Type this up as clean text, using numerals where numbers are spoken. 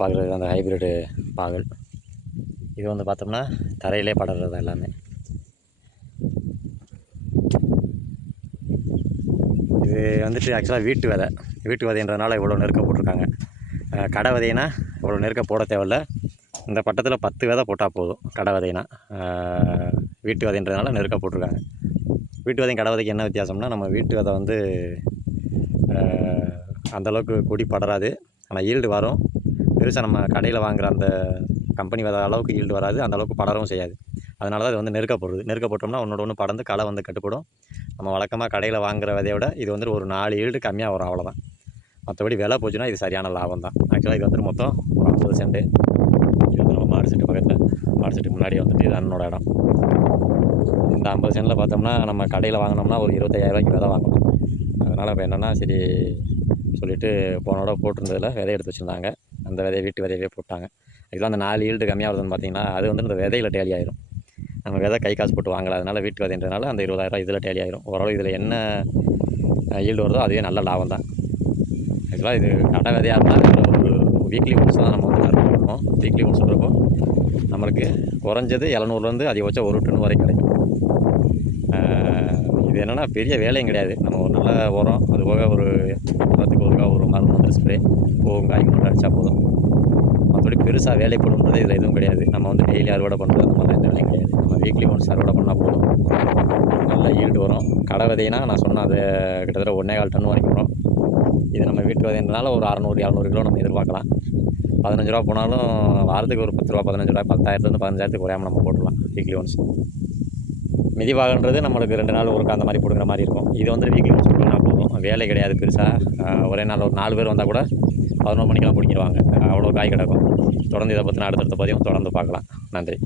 பார்க்குறது அந்த ஹைப்ரிட்டு பாகல். இது வந்து பார்த்தோம்னா தரையிலே படர்றது எல்லாமே. இது வந்துட்டு ஆக்சுவலாக வீட்டு விதைன்றதுனால இவ்வளோ நெருக்க போட்டிருக்காங்க. கடை விதைனா இவ்வளோ நெருக்க போட தேவையில்ல. இந்த பட்டத்தில் 10 விதை போட்டால் போதும். கடை விதைனா வீட்டு விதைன்றதுனால நெருக்க போட்டிருக்காங்க. வீட்டு விதையும் கடை விதைக்கு என்ன வித்தியாசம்னா, நம்ம வீட்டு விதை வந்து அந்தளவுக்கு கொடி படராது, ஆனால் ஈல்டு வரும். பெருசாக நம்ம கடையில் வாங்குகிற அந்த கம்பெனி விதை அளவுக்கு ஈல்டு வராது, அந்தளவுக்கு படரவும் செய்யாது. அதனால தான் இது வந்து நெருக்க போடுறது. நெருக்க போட்டோம்னா ஒன்றோட ஒன்று படர்ந்து களை வந்து கட்டுப்படும். நம்ம வழக்கமாக கடையில் வாங்குகிற விதையை விட இது வந்து ஒரு 4 ஈல்டு கம்மியாக வரும், அவ்வளோதான். மற்றபடி விலை போச்சுன்னா இது சரியான லாபம் தான். ஆக்சுவலாக இது வந்து மொத்தம் ஒரு 50 சென்ட். இது வந்து நம்ம மாடு செட்டு பக்கத்தில், மாடு செட்டுக்கு முன்னாடியே வந்துட்டு இது அண்ணனோட இடம். இந்த 50 சென்ட்டில் பார்த்தோம்னா நம்ம கடையில் வாங்கினோம்னா ஒரு 25,000 விதை வாங்கணும். அதனால் இப்போ என்னென்னா சரி சொல்லிவிட்டு போனோட போட்டிருந்ததில் விதை எடுத்து வச்சுருந்தாங்க. அந்த விதையை வீட்டு விதையவே போட்டாங்க. ஆக்சுவலாக அந்த 4 ஈல்டு கம்மியாக வருதுன்னு பார்த்தீங்கன்னா அது வந்து இந்த விதையில் டேலி ஆயிரும். நம்ம விதை கை காசு போட்டு வாங்கலை, அதனால் வீட்டு விதைன்றதுனால அந்த 20,000 இதில் டேலி ஆயிரும். ஓரளவு இதில் என்ன ஈல்டு வருதோ அதுவே நல்ல லாபம் தான். ஆக்சுவலாக இது கடை விதையாக இருந்தால் ஒரு வீக்லி ஒன்ஸ் தான் நம்ம வந்து கருத்து பண்ணுவோம். வீக்லி ஒன்ஸ்ன்றப்போ நம்மளுக்கு குறைஞ்சது 700லேருந்து அதிகபட்சம் 1 டன் வரைக்கும் கிடைக்கும். இது என்னென்னா பெரிய வேலையும் கிடையாது. நம்ம ஒரு நல்ல உரம், அது போக ஒரு வாரத்துக்கு ஒருக்கா ஒரு மருந்து வந்து ஸ்ப்ரே போகும் காய்க்கு மட்டும் அடித்தா போதும். மற்றபடி பெருசாக வேலைப்படுன்றது இதில் எதுவும் கிடையாது. நம்ம வந்து டெய்லி அறுவடை பண்ணுறது அந்த மாதிரிலாம் எந்த வேலையும் கிடையாது. நம்ம வீக்லி ஒன்ஸ் அறுவடை பண்ணால் போதும், நல்ல ஈல்டு வரும். கடை விதைனா நான் சொன்ன அது கிட்டத்தட்ட 1.25 டன் வரைக்கும் வரும். இது நம்ம வீட்டு விதைன்றனால ஒரு 600-700 கிலோ நம்ம எதிர்பார்க்கலாம். 15 ரூபா போனாலும் வாரத்துக்கு ஒரு 10 ரூபா 15 ரூபா 10,000லேருந்து 15,000 குறையாமல் நம்ம போட்டுடலாம் வீக்லி ஒன்ஸ். மிதிவாகன்றது நம்மளுக்கு 2 நாள் ஒருக்கா அந்த மாதிரி போடுங்கிற மாதிரி இருக்கும். இது வந்து வீக்லி ஒன்ஸ் போட்டுனா போதும். வேலை கிடையாது பெருசாக. ஒரே நாள் ஒரு 4 பேர் வந்தால் கூட 11 மணிக்கெல்லாம் பிடிக்கிடுவாங்க. அவ்வளோ காய் கிடக்கும். தொடர்ந்து இதை பற்றின அடுத்தடுத்த பதிவும் தொடர்ந்து பார்க்கலாம். நன்றி.